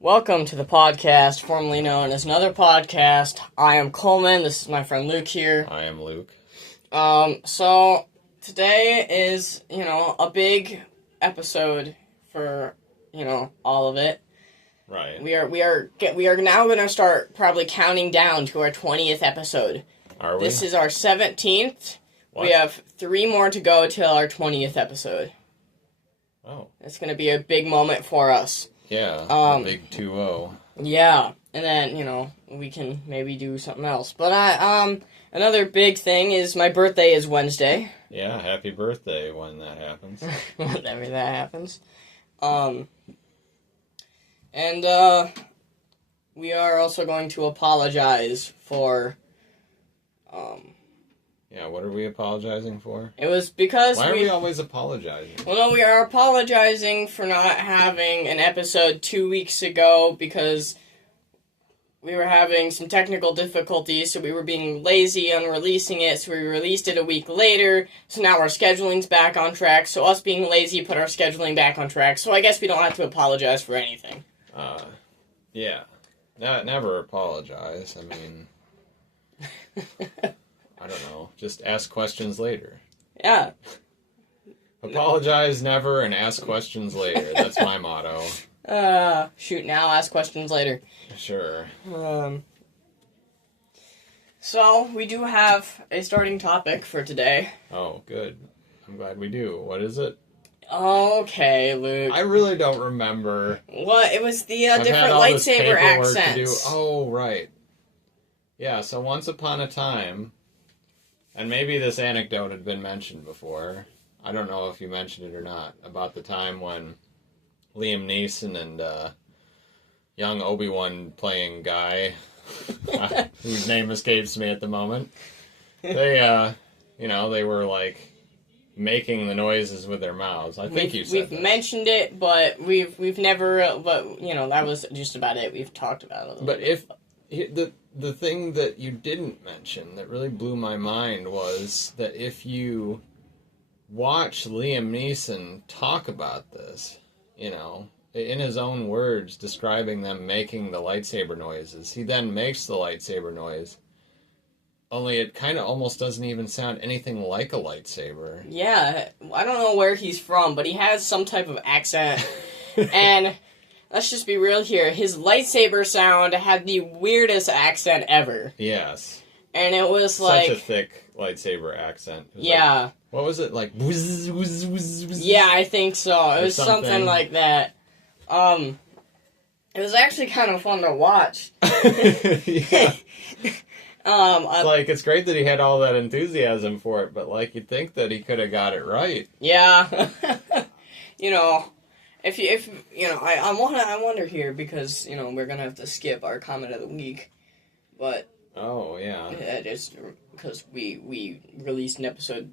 Welcome to the podcast, formerly known as Another Podcast. I am Coleman. This is my friend Luke here. I am Luke. So today is, a big episode for, all of it. Right. We are now going to start probably counting down to our 20th episode. Are we? This is our 17th. What? We have 3 more to go till our 20th episode. Oh. It's going to be a big moment for us. Yeah, the big 2-0. Yeah, and then, we can maybe do something else. But another big thing is my birthday is Wednesday. Yeah, happy birthday when that happens. Whenever that happens. And we are also going to apologize for, Yeah, what are we apologizing for? it was because Why are we always apologizing? Well, no, we are apologizing for not having an episode 2 weeks ago because we were having some technical difficulties, so we were being lazy on releasing it, so we released it a week later, so now our scheduling's back on track, so us being lazy put our scheduling back on track, so I guess we don't have to apologize for anything. Yeah. Never apologize. I mean, I don't know. Just ask questions later. Yeah. Apologize never and ask questions later. That's my motto. Shoot now, ask questions later. Sure. So, we do have a starting topic for today. Oh, good. I'm glad we do. What is it? Okay, Luke. I really don't remember. What? It was the I've had different all this lightsaber paperwork to accents. do. Oh, right. Yeah, so once upon a time, and maybe this anecdote had been mentioned before, I don't know if you mentioned it or not, about the time when Liam Neeson and young Obi-Wan playing guy, whose name escapes me at the moment, they, they were like making the noises with their mouths. I think you said we've that. mentioned it, but we've never. But that was just about it. We've talked about it a little. But bit. if the thing that you didn't mention that really blew my mind was that if you watch Liam Neeson talk about this, in his own words describing them making the lightsaber noises, he then makes the lightsaber noise. Only it kind of almost doesn't even sound anything like a lightsaber. Yeah, I don't know where he's from, but he has some type of accent. And let's just be real here. His lightsaber sound had the weirdest accent ever. Yes. And it was like... Such a thick lightsaber accent. Yeah. Like, what was it? Like... Wuzz, wuzz, wuzz, wuzz, yeah, I think so. It was something like that. It was actually kind of fun to watch. Yeah. It's great that he had all that enthusiasm for it, but you'd think that he could have got it right. Yeah. I wonder here because, we're gonna have to skip our comment of the week, but. Oh, yeah. Just because we released an episode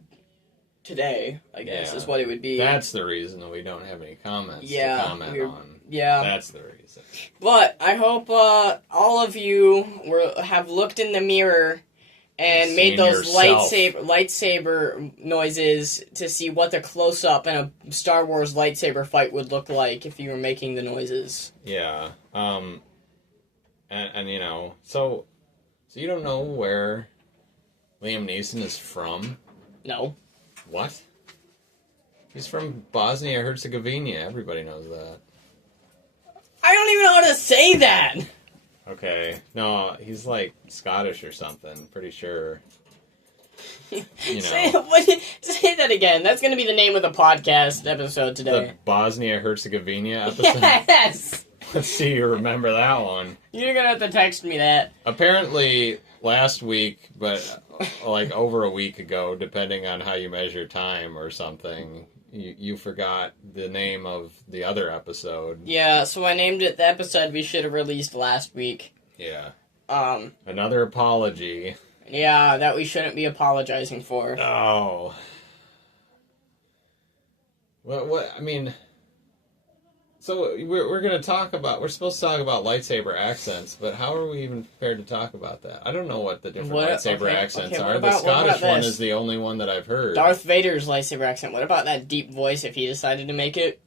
today, I guess, is what it would be. That's the reason that we don't have any comments to comment on. Yeah. That's the reason. But I hope all of you have looked in the mirror and made those lightsaber noises to see what the close-up in a Star Wars lightsaber fight would look like if you were making the noises. Yeah. So you don't know where Liam Neeson is from? No. What? He's from Bosnia-Herzegovina. Everybody knows that. I don't even know how to say that! Okay. No, he's Scottish or something. Pretty sure. Say that again. That's going to be the name of the podcast episode today. The Bosnia-Herzegovina episode? Yes! Let's see you remember that one. You're going to have to text me that. Apparently, last week, but over a week ago, depending on how you measure time or something, you forgot the name of the other episode. Yeah, so I named it the episode we should have released last week. Yeah. Another apology. Yeah, that we shouldn't be apologizing for. Oh. What, I mean... So, we're going to talk about... We're supposed to talk about lightsaber accents, but how are we even prepared to talk about that? I don't know what the different lightsaber accents are. The Scottish one is the only one that I've heard. Darth Vader's lightsaber accent. What about that deep voice if he decided to make it?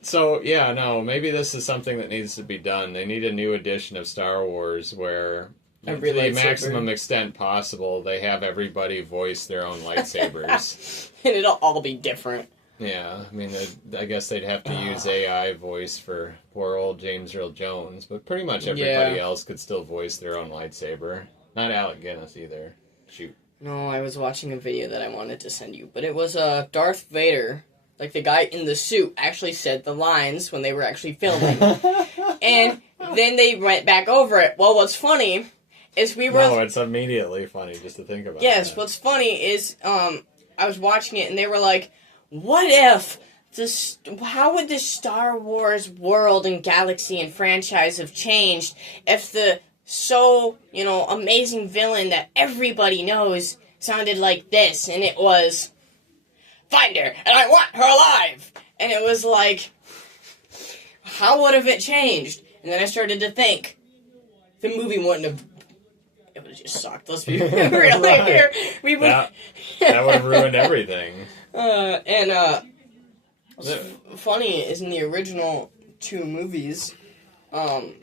So, yeah, no, maybe this is something that needs to be done. They need a new edition of Star Wars where, to the maximum extent possible, they have everybody voice their own lightsabers. And it'll all be different. Yeah, I mean, I guess they'd have to use AI voice for poor old James Earl Jones, but pretty much everybody else could still voice their own lightsaber. Not Alec Guinness either. Shoot. No, I was watching a video that I wanted to send you, but it was Darth Vader. Like, the guy in the suit actually said the lines when they were actually filming. And then they went back over it. Well, what's funny is we were... No, it's immediately funny just to think about Yes, what's funny is I was watching it and they were like, what if... How would the Star Wars world and galaxy and franchise have changed if the amazing villain that everybody knows sounded like this? And it was... Find her, and I want her alive! And it was like, how would have it changed? And then I started to think, the movie wouldn't have, it would have just sucked. Let's be really here. We would, that would have ruined everything. Funny is in the original 2 movies,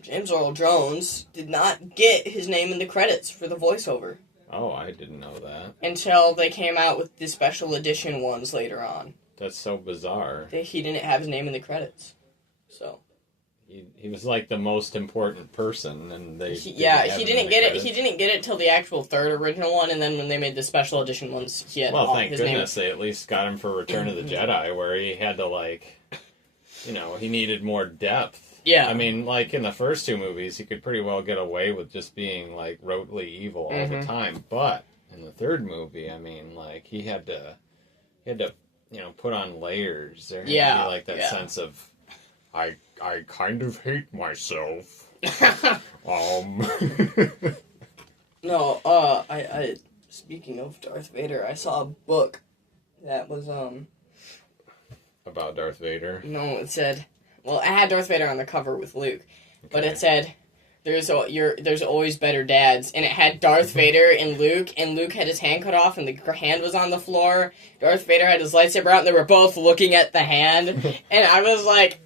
James Earl Jones did not get his name in the credits for the voiceover. Oh, I didn't know that. Until they came out with the special edition ones later on. That's so bizarre. He didn't have his name in the credits. So. He was like the most important person, and he didn't get it. He didn't get it till the actual 3rd original one, and then when they made the special edition ones, he had well, thank his goodness name. They at least got him for Return of the Jedi, where he had to he needed more depth. Yeah. I mean, like in the first 2 movies, he could pretty well get away with just being like rotely evil all the time, but in the 3rd movie, I mean, like he had to put on layers. There had to be like that sense of I kind of hate myself. No, I speaking of Darth Vader, I saw a book that was about Darth Vader. No, it said, well, it had Darth Vader on the cover with Luke, but it said there's always better dads, and it had Darth Vader and Luke had his hand cut off, and the hand was on the floor. Darth Vader had his lightsaber out, and they were both looking at the hand, and I was like,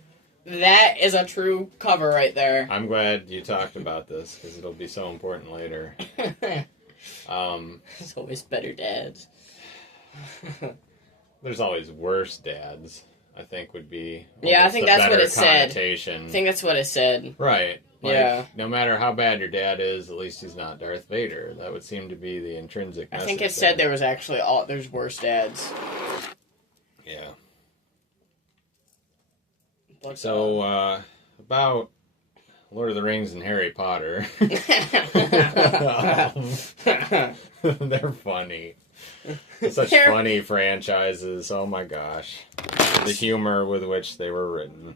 that is a true cover right there. I'm glad you talked about this, because it'll be so important later. There's always better dads. There's always worse dads, I think would be... Yeah, I think that's what it said. I think that's what it said. Right. Yeah. No matter how bad your dad is, at least he's not Darth Vader. That would seem to be the intrinsic message. I think it said there was actually there's worse dads. Yeah. But, so, about Lord of the Rings and Harry Potter. They're funny. Such funny franchises. Oh my gosh. The humor with which they were written.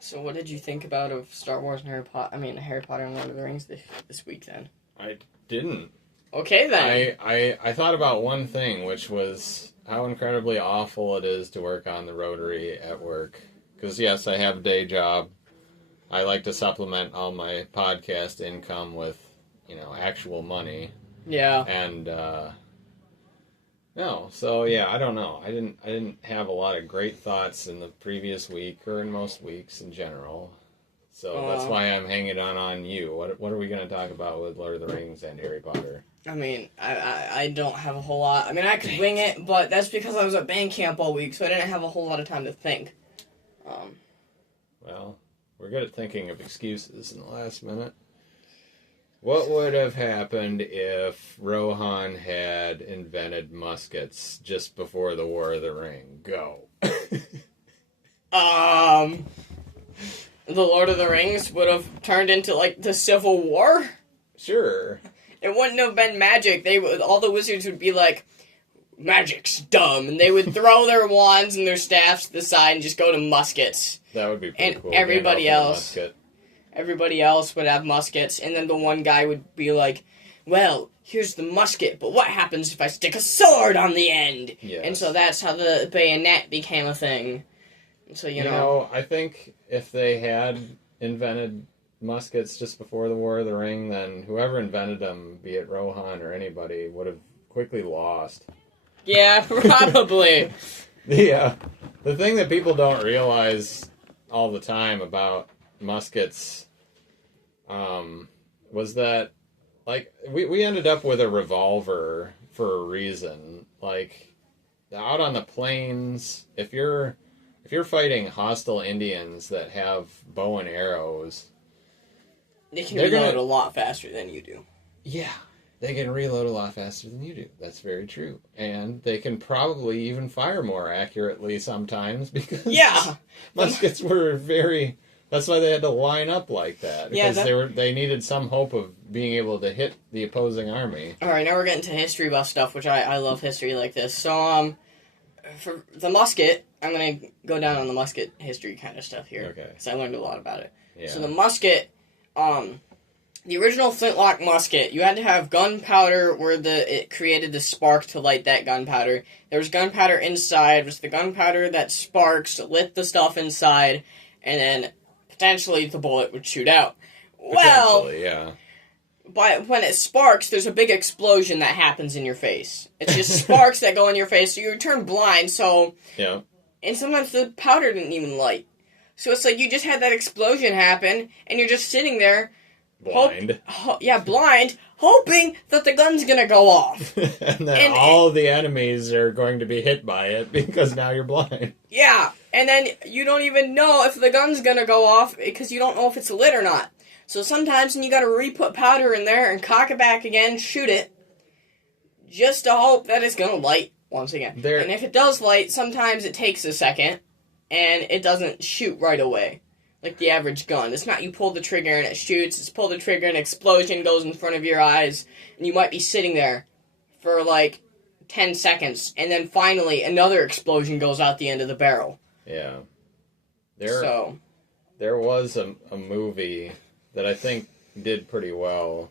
So what did you think of Star Wars and Harry Potter? I mean, Harry Potter and Lord of the Rings this week then? I didn't. Okay then. I thought about one thing, which was how incredibly awful it is to work on the Rotary at work. Because yes, I have a day job. I like to supplement all my podcast income with, actual money. Yeah. And no, so yeah, I don't know. I didn't have a lot of great thoughts in the previous week or in most weeks in general. So that's why I'm hanging on you. What are we going to talk about with Lord of the Rings and Harry Potter? I mean, I don't have a whole lot. I mean, I could wing it, but that's because I was at band camp all week, so I didn't have a whole lot of time to think. Well, we're good at thinking of excuses in the last minute. What would have happened if Rohan had invented muskets just before the War of the Ring? Go. The Lord of the Rings would have turned into, the Civil War? Sure. It wouldn't have been magic. All the wizards would be like, magic's dumb, and they would throw their wands and their staffs to the side and just go to muskets. That would be pretty cool. And everybody else would have muskets, and then the one guy would be like, well, here's the musket, but what happens if I stick a sword on the end? Yes. And so that's how the bayonet became a thing. So, I think if they had invented muskets just before the War of the Ring, then whoever invented them, be it Rohan or anybody, would have quickly lost. Yeah, probably. The thing that people don't realize all the time about muskets was that, like, we ended up with a revolver for a reason. Like, out on the plains, if you're fighting hostile Indians that have bow and arrows, they can reload a lot faster than you do. Yeah, they can reload a lot faster than you do. That's very true. And they can probably even fire more accurately sometimes because muskets were very... That's why they had to line up like that. Because they needed some hope of being able to hit the opposing army. Alright, now we're getting to history buff stuff, which I love history like this. So, for the musket, I'm going to go down on the musket history kind of stuff here. Okay. Because I learned a lot about it. Yeah. So the musket, the original flintlock musket, you had to have gunpowder where it created the spark to light that gunpowder. There was gunpowder inside. It was the gunpowder that sparks, lit the stuff inside, and then potentially the bullet would shoot out. Well, yeah. But when it sparks, there's a big explosion that happens in your face. It's just sparks that go in your face, so you turn blind, so... Yeah. And sometimes the powder didn't even light. So it's like you just had that explosion happen, and you're just sitting there... Blind. Blind, hoping that the gun's gonna go off. And then all the enemies are going to be hit by it, because now you're blind. Yeah, and then you don't even know if the gun's gonna go off, because you don't know if it's lit or not. So sometimes you gotta re-put powder in there and cock it back again, shoot it, just to hope that it's gonna light once again. And if it does light, sometimes it takes a second, and it doesn't shoot right away. Like the average gun. It's not you pull the trigger and it shoots, it's pull the trigger and an explosion goes in front of your eyes, and you might be sitting there for like 10 seconds, and then finally another explosion goes out the end of the barrel. Yeah. There was a movie that I think did pretty well.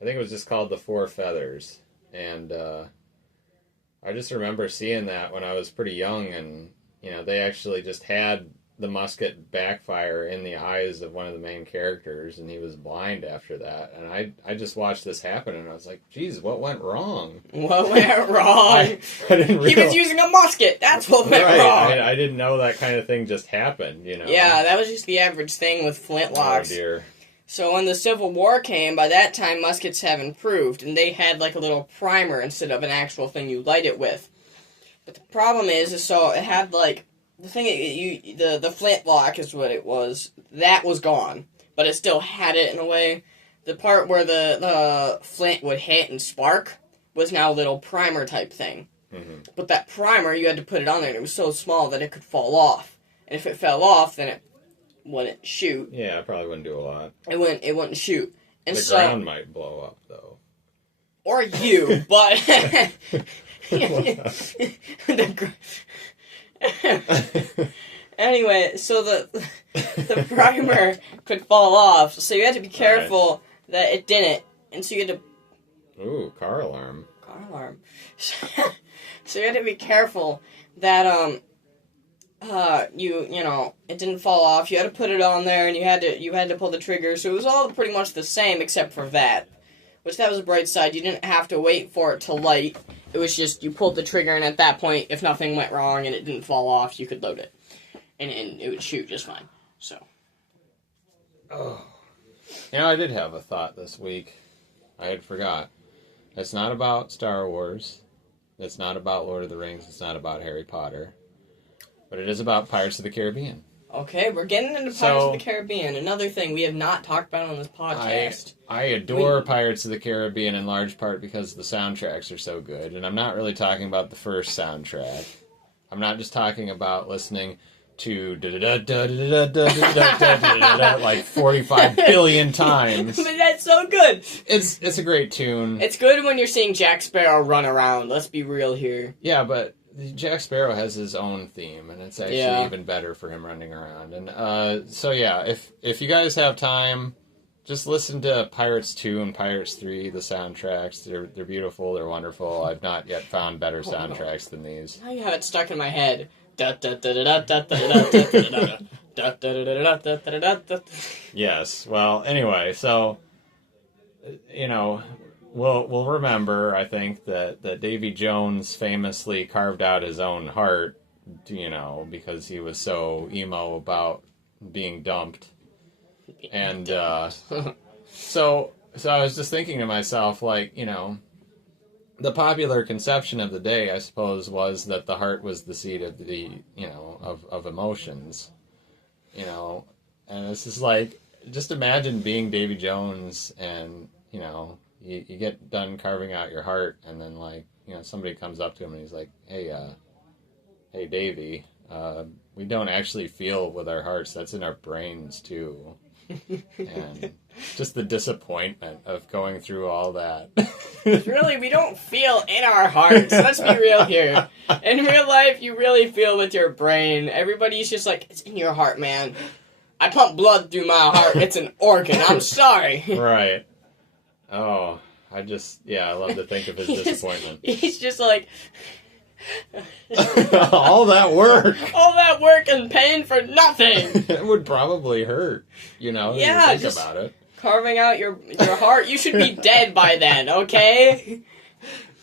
I think it was just called The Four Feathers. And I just remember seeing that when I was pretty young, and they actually just had the musket backfire in the eyes of one of the main characters, and he was blind after that. And I just watched this happen, and I was like, geez, what went wrong? What went wrong? I didn't realize. He was using a musket! That's what went wrong! I didn't know that kind of thing just happened, Yeah, that was just the average thing with flintlocks. Oh, dear. So when the Civil War came, by that time muskets have improved, and they had like a little primer instead of an actual thing you light it with. But the problem is so it had like... The thing, the flintlock is what it was. That was gone, but it still had it in a way. The part where the flint would hit and spark was now a little primer type thing. Mm-hmm. But that primer, you had to put it on there, and it was so small that it could fall off. And if it fell off, then it wouldn't shoot. Yeah, it probably wouldn't do a lot. It wouldn't shoot. And the ground might blow up, though. Or you, but... Anyway, so the primer could fall off, so you had to be careful that it didn't, and so you had to... Ooh, car alarm. Car alarm. So you had to be careful that, it didn't fall off. You had to put it on there, and you had to pull the trigger, so it was all pretty much the same except for that. Which, that was a bright side. You didn't have to wait for it to light. It was just, you pulled the trigger, and at that point, if nothing went wrong and it didn't fall off, you could load it. And it would shoot just fine. So. Oh. I did have a thought this week. I had forgot. It's not about Star Wars. It's not about Lord of the Rings. It's not about Harry Potter. But it is about Pirates of the Caribbean. Okay, we're getting into Pirates of the Caribbean. Another thing we have not talked about on this podcast. I adore Pirates of the Caribbean in large part because the soundtracks are so good. And I'm not really talking about the first soundtrack. I'm not just talking about listening to like 45 billion times. But that's so good. It's a great tune. It's good when you're seeing Jack Sparrow run around. Let's be real here. Yeah, but Jack Sparrow has his own theme, and it's actually even better for him running around. And so yeah, if you guys have time, just listen to Pirates 2 and Pirates 3, the soundtracks. They're beautiful, they're wonderful. I've not yet found better soundtracks than these. Now you have it stuck in my head. Da, da, da, da, da, da, da, da, da, Yes. Well, anyway, so we'll remember. I think that Davy Jones famously carved out his own heart, because he was so emo about being dumped, and so I was just thinking to myself, like, the popular conception of the day, I suppose, was that the heart was the seat of the of emotions, and it's just like, just imagine being Davy Jones, and you get done carving out your heart, and then, like, somebody comes up to him and he's like, hey Davy, we don't actually feel with our hearts, that's in our brains too. And just the disappointment of going through all that. Really, we don't feel in our hearts. Let's be real here. In real life, you really feel with your brain. Everybody's just like, it's in your heart, man. I pump blood through my heart. It's an organ. I'm sorry. Right. Oh, I love to think of his disappointment. He's just like... all that work. All that work and pain for nothing. It would probably hurt, Yeah, you think about it. Carving out your heart, you should be dead by then, okay?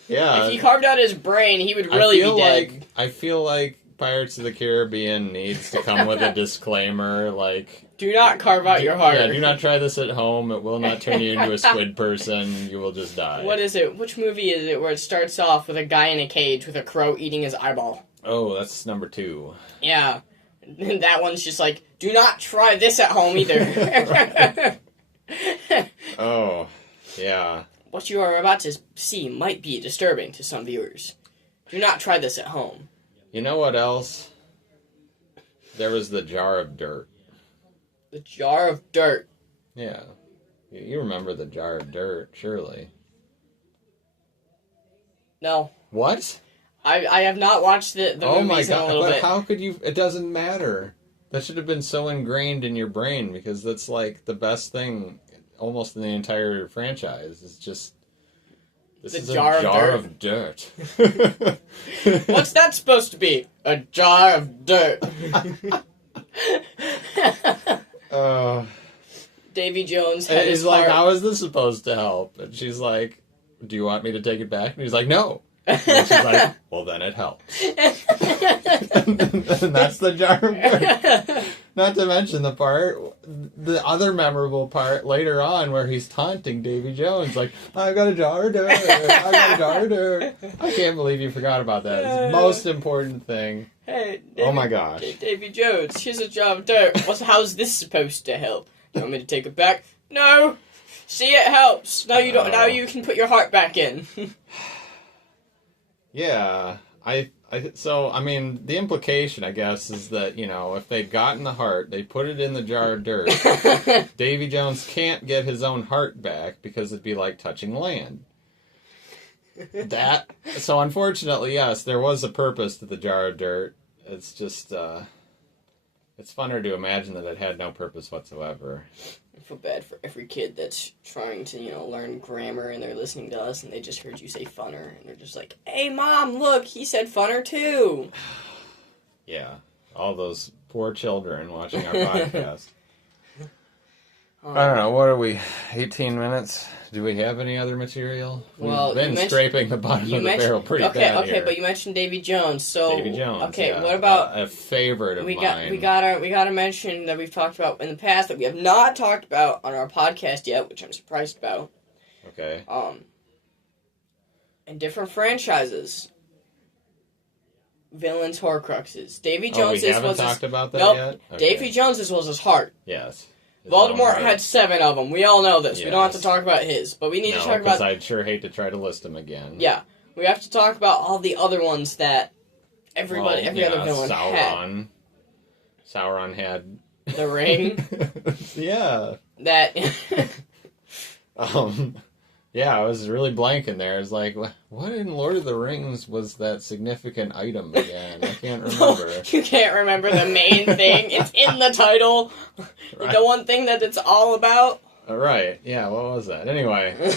Yeah. If he carved out his brain, he would really be dead. I feel like Pirates of the Caribbean needs to come with a disclaimer, like... Do not carve out your heart. Yeah, do not try this at home. It will not turn you into a squid person. You will just die. What is it? Which movie is it where it starts off with a guy in a cage with a crow eating his eyeball? Oh, that's number 2. Yeah. That one's just like, do not try this at home either. Oh, yeah. What you are about to see might be disturbing to some viewers. Do not try this at home. You know what else? There was the jar of dirt. The jar of dirt. Yeah. You remember the jar of dirt, surely. No. What? I have not watched the oh movies my in a God, little but bit. how could you... It doesn't matter. That should have been so ingrained in your brain, because that's like the best thing almost in the entire franchise. It's just... This is a jar of dirt. What's that supposed to be? A jar of dirt. Davy Jones had his he's like, heart. how is this supposed to help? And she's like, do you want me to take it back? And he's like, no. And she's like, well, then it helps. And that's the jar of dirt. Not to mention the other memorable part later on where he's taunting Davy Jones, like, I got a jar of dirt. I got a jar of dirt. I can't believe you forgot about that. It's the most important thing. Hey, oh my gosh. Davy Jones, here's a jar of dirt. How's this supposed to help? You want me to take it back? No. See, it helps. Now you don't. Now you can put your heart back in. Yeah, so, I mean, the implication, I guess, is that, if they'd gotten the heart, they put it in the jar of dirt, Davy Jones can't get his own heart back because it'd be like touching land. So unfortunately, yes, there was a purpose to the jar of dirt. It's just, it's funner to imagine that it had no purpose whatsoever. I feel bad for every kid that's trying to, learn grammar and they're listening to us and they just heard you say funner and they're just like, hey, Mom, look, he said funner too. Yeah, all those poor children watching our podcast. I don't know, what are we, 18 minutes? Do we have any other material? Well, we've been scraping the bottom of the barrel pretty bad here. Okay, but you mentioned Davy Jones, so... Davy Jones, okay, yeah. what about... a favorite of mine. We gotta mention that we've talked about in the past that we have not talked about on our podcast yet, which I'm surprised about. Okay. In different franchises. Villains, horcruxes. Davy Jones we haven't talked about that yet? Okay. Davy Jones's was his heart. Yes. Voldemort had 7 of them. We all know this. Yes. We don't have to talk about his, but we need to talk about... because I'd sure hate to try to list them again. Yeah. We have to talk about all the other ones that every other villain had. Sauron had... The ring. Yeah. That... Yeah, I was really blank in there. It's like, what in Lord of the Rings was that significant item again? I can't remember. You can't remember the main thing. It's in the title. Right. The one thing that it's all about. Right. Yeah, what was that? Anyway,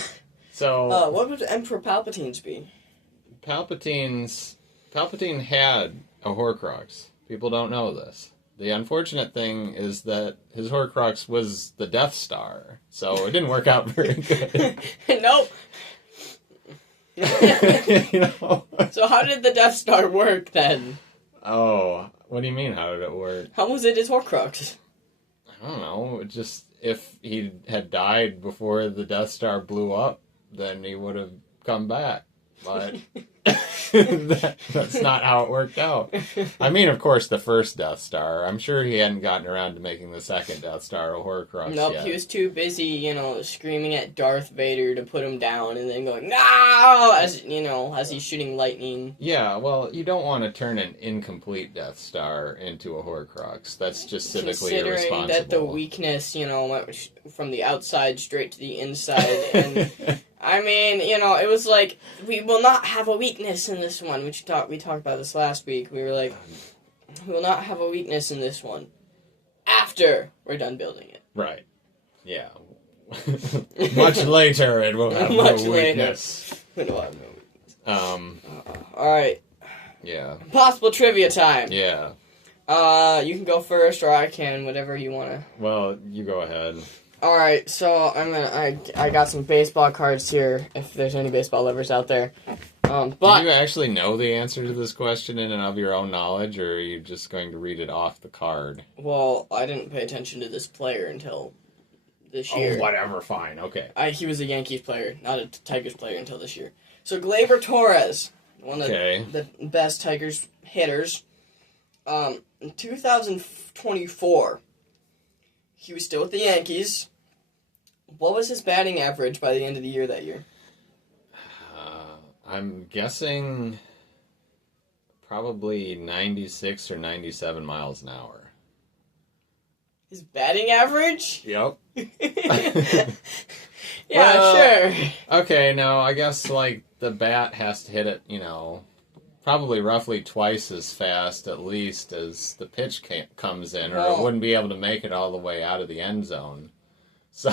so... what would Emperor Palpatine's be? Palpatine had a horcrux. People don't know this. The unfortunate thing is that his Horcrux was the Death Star, so it didn't work out very good. Nope. You know? So how did the Death Star work then? Oh, what do you mean? How did it work? How was it his Horcrux? I don't know. It just if he had died before the Death Star blew up, then he would have come back. But that's not how it worked out. I mean, of course, the first Death Star. I'm sure he hadn't gotten around to making the second Death Star a Horcrux Nope, yet. he was too busy, screaming at Darth Vader to put him down, and then going no, as he's shooting lightning. Yeah, well, you don't want to turn an incomplete Death Star into a Horcrux. That's just civically irresponsible. Considering that the weakness, went from the outside straight to the inside, and I mean, it was like, we will not have a weakness in this one, which we talked about this last week. We were like, we will not have a weakness in this one after we're done building it. Right. Yeah. Much later it will have Much no weakness. It will have no weakness. Um, Alright. Yeah. Possible trivia time. Yeah. You can go first, or I can, whatever you want to. Well, you go ahead. Alright, so I got some baseball cards here, if there's any baseball lovers out there. But Do you actually know the answer to this question in and of your own knowledge, or are you just going to read it off the card? well, I didn't pay attention to this player until this year. Oh, whatever, fine, okay. He was a Yankees player, not a Tigers player until this year. So Gleyber Torres, one of the best Tigers hitters. In 2024, he was still with the Yankees. What was his batting average by the end of the year that year? I'm guessing probably 96 or 97 miles an hour. His batting average? Yep. Yeah, sure. Okay, no, I guess, the bat has to hit it, probably roughly twice as fast, at least, as the pitch comes in, or it wouldn't be able to make it all the way out of the end zone. So,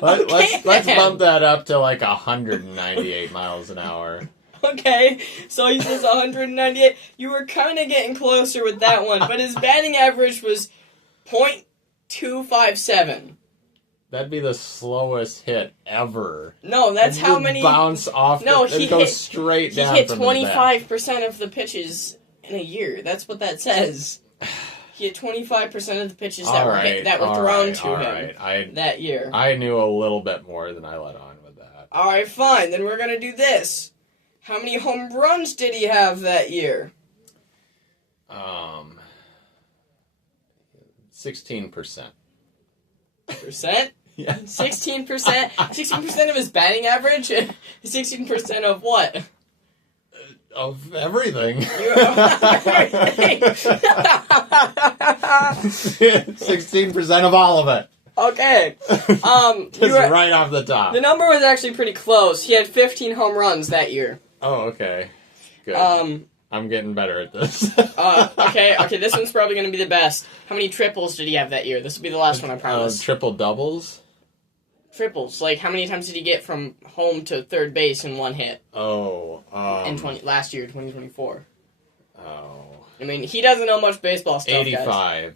let's bump that up to, 198 miles an hour. Okay, so he says 198. You were kind of getting closer with that one, but his batting average was .257. That'd be the slowest hit ever. No, that's how many... bounce off. No, it goes straight down. He hit from his bat. 25% of the pitches in a year. That's what that says. He hit 25% of the pitches that were thrown to him that year. I knew a little bit more than I let on with that. All right, fine. Then we're gonna do this. How many home runs did he have that year? 16%. Percent? Yeah. 16%? 16% of his batting average? 16% of what? Of everything. 16% of all of it. Okay. Just right off the top. The number was actually pretty close. He had 15 home runs that year. Oh, okay. Good. I'm getting better at this. Okay, this one's probably going to be the best. How many triples did he have that year? This will be the last one, I promise. Triple doubles? Triples. How many times did he get from home to third base in one hit? Oh, last year, 2024. Oh. I mean, he doesn't know much baseball stuff, 85. Guys.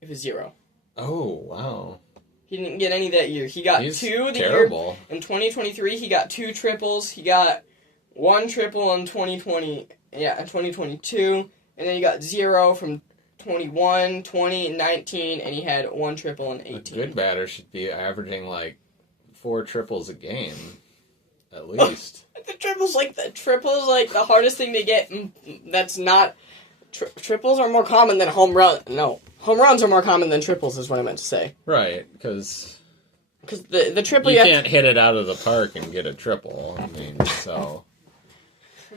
It was 0. Oh, wow. He didn't get any that year. He got 2 the terrible. year. In 2023, he got 2 triples. He got 1 triple in 2022. And then he got 0 from 21, 20, 19, and he had 1 triple in 18. A good batter should be averaging 4 triples a game, at least. The triples the hardest thing to get. That's not triples are more common than home run. No, home runs are more common than triples. Is what I meant to say. Right, because the triple you can't hit it out of the park and get a triple. I mean, so.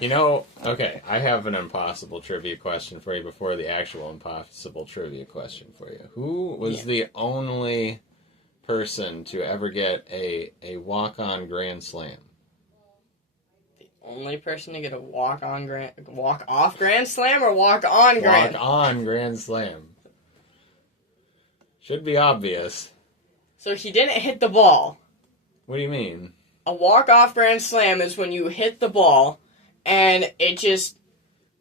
Okay, I have an impossible trivia question for you before the actual impossible trivia question for you. Who was the only person to ever get a walk-on grand slam? The only person to get a walk-off grand slam or walk-on grand? Walk-on grand slam. Should be obvious. So he didn't hit the ball. What do you mean? A walk-off grand slam is when you hit the ball and it just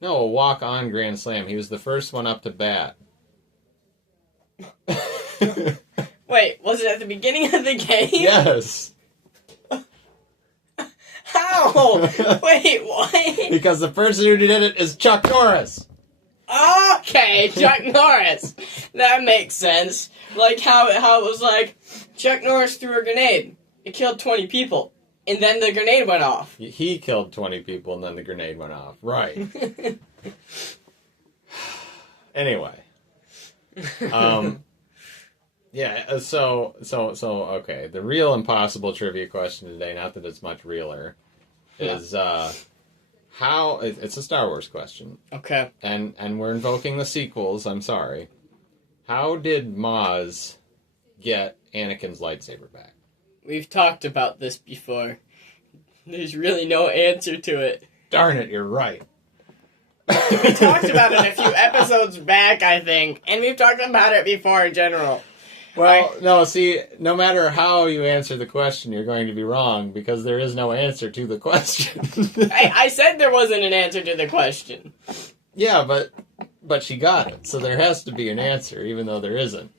No, a walk-on grand slam. He was the first one up to bat. Wait, was it at the beginning of the game? Yes. How? Wait, what? Because the person who did it is Chuck Norris. Okay, Chuck Norris. That makes sense. Like how it was like, Chuck Norris threw a grenade. It killed 20 people. And then the grenade went off. He killed 20 people and then the grenade went off. Right. Anyway. Yeah, so, okay. The real impossible trivia question today, not that it's much realer, is, how... It's a Star Wars question. Okay. And we're invoking the sequels, I'm sorry. How did Maz get Anakin's lightsaber back? We've talked about this before. There's really no answer to it. Darn it, you're right. We talked about it a few episodes back, I think. And we've talked about it before in general. Well, no, see, no matter how you answer the question, you're going to be wrong, because there is no answer to the question. I said there wasn't an answer to the question. Yeah, but she got it, so there has to be an answer, even though there isn't.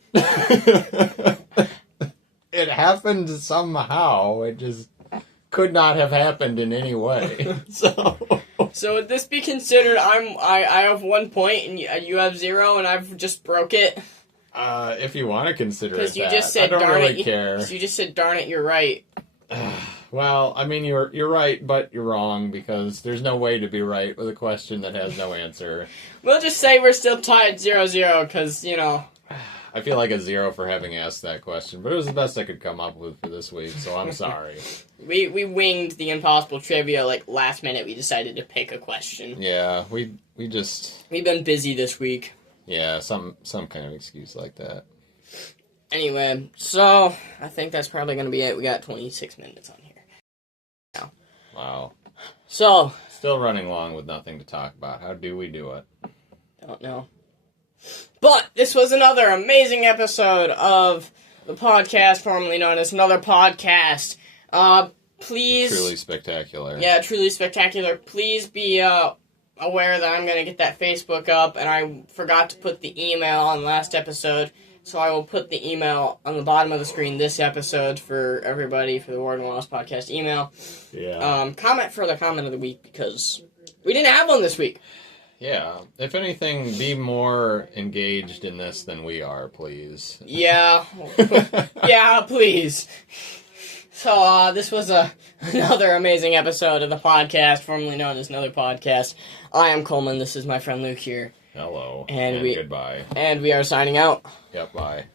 It happened somehow, it just could not have happened in any way. So would this be considered I have 1 point and you have 0 and I've just broke it? If you want to consider it that. Because you just said, I don't darn really it. care. You just said, darn it, you're right. Well, I mean, you're right, but you're wrong, because there's no way to be right with a question that has no answer. We'll just say we're still tied 0-0, because, you know... I feel like a 0 for having asked that question, but it was the best I could come up with for this week, so I'm sorry. We winged the impossible trivia, like, last minute we decided to pick a question. Yeah, we just... We've been busy this week. Yeah, some kind of excuse like that. Anyway, so I think that's probably going to be it. We got 26 minutes on here now. Wow. So. Still running long with nothing to talk about. How do we do it? Don't know. But this was another amazing episode of the podcast formerly known as Another Podcast. Please. Truly spectacular. Yeah, truly spectacular. Please be aware that I'm going to get that Facebook up, and I forgot to put the email on last episode, so I will put the email on the bottom of the screen this episode for everybody for the Ward and Lost Podcast email. Yeah. Comment for the comment of the week, because we didn't have one this week. Yeah. If anything, be more engaged in this than we are, please. Yeah. Yeah, please. So, this was another amazing episode of the podcast, formerly known as Another Podcast. I am Coleman. This is my friend Luke here. Hello. And goodbye. And we are signing out. Yep, bye.